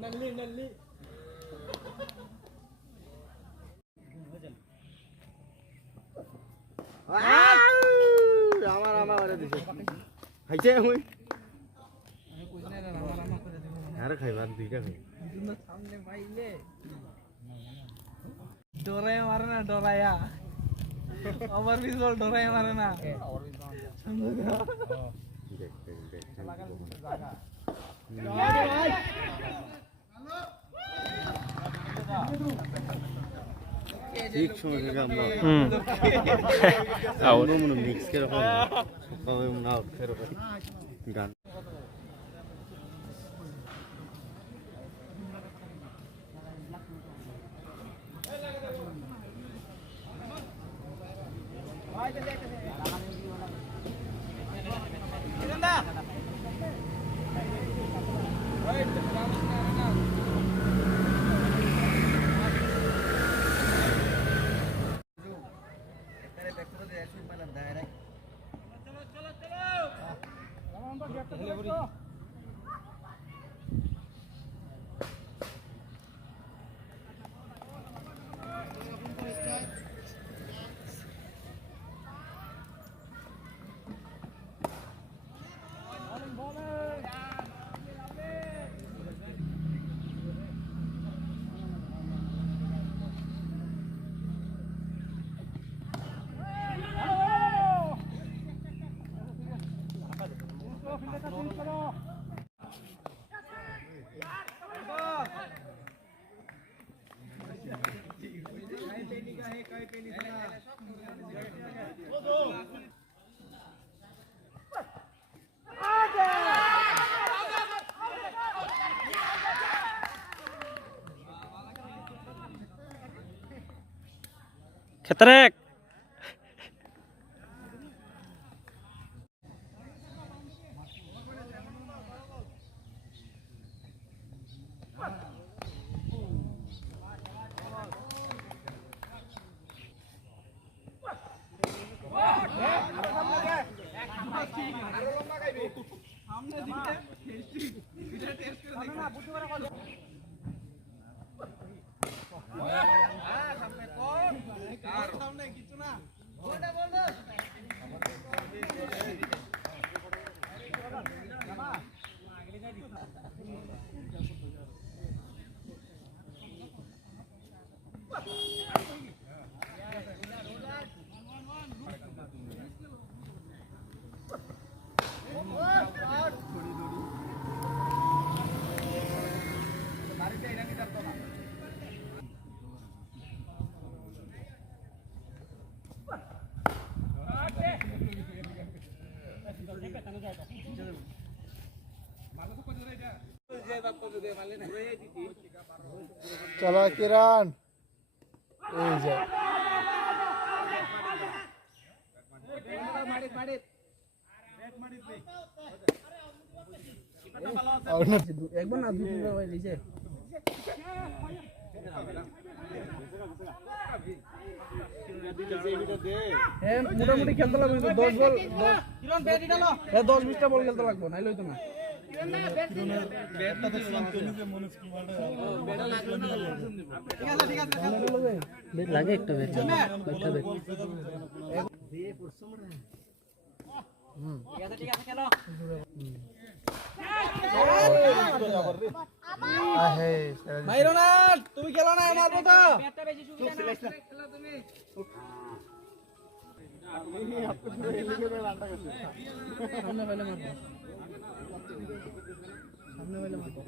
नल्ली रामा वाले दिसे खाइছে हुई यार खाइबा दुईटा खाइ दुनो सामने पाइले डोराया मारे ना डोराया ओवर भी बोल डोराया मारे ना ঠিক সময় থেকে আমরা আউট মনে মিক্স করে হবে না ফের গান Ketrek. चलो किरण एक बार ना नीचे মোটামুটি খেলতে লাগবে 10 বল 10 20টা বল খেলতে লাগবে নাইলে হইতো না লাগে একটু বেট ঠিক আছে খেলো মাইরো না তুমি খেলো না মারবো তো ব্যাটটা বেশি সুবিধা না খেলো তুমি সামনে বাইলে মারবো সামনে বাইলে মারবো